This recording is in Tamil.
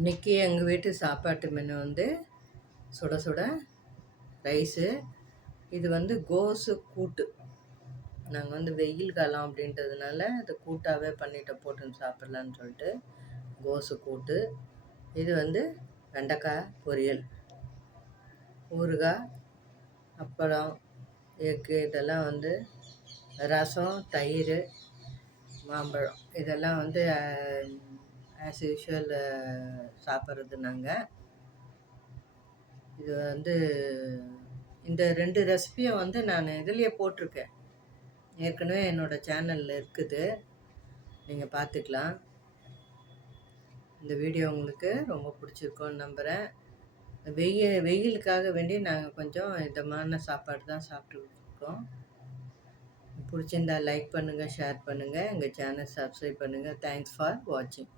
இன்றைக்கி எங்கள் வீட்டு சாப்பாட்டு மெனு வந்து சுட சுட ரைஸு. இது வந்து கோஸு கூட்டு. நாங்கள் வந்து வெயில் காலம் அப்படின்றதுனால இது கூட்டாகவே பண்ணிட்டு போட்டுன்னு சாப்பிட்லான்னு சொல்லிட்டு கோஸு கூட்டு. இது வந்து வெண்டைக்காய் பொரியல், ஊறுகாய், அப்பளம், எக்கு, இதெல்லாம் வந்து ரசம், தயிர், மாம்பழம், இதெல்லாம் வந்து ஆஸ் யூஷுவல் சாப்பிட்றது நாங்கள். இது வந்து இந்த 2 ரெசிபியை வந்து நான் இதுலேயே போட்டிருக்கேன், ஏற்கனவே என்னோடய சேனலில் இருக்குது, நீங்கள் பார்த்துக்கலாம். இந்த வீடியோ உங்களுக்கு ரொம்ப பிடிச்சிருக்கோன்னு நம்புகிறேன். வெயிலுக்காக வேண்டி நாங்கள் கொஞ்சம் இதமான சாப்பாடு தான் சாப்பிட்டுருக்கோம். பிடிச்சிருந்தா லைக் பண்ணுங்கள், ஷேர் பண்ணுங்கள், எங்கள் சேனல் சப்ஸ்கிரைப் பண்ணுங்கள். தேங்க்ஸ் ஃபார் வாட்சிங்.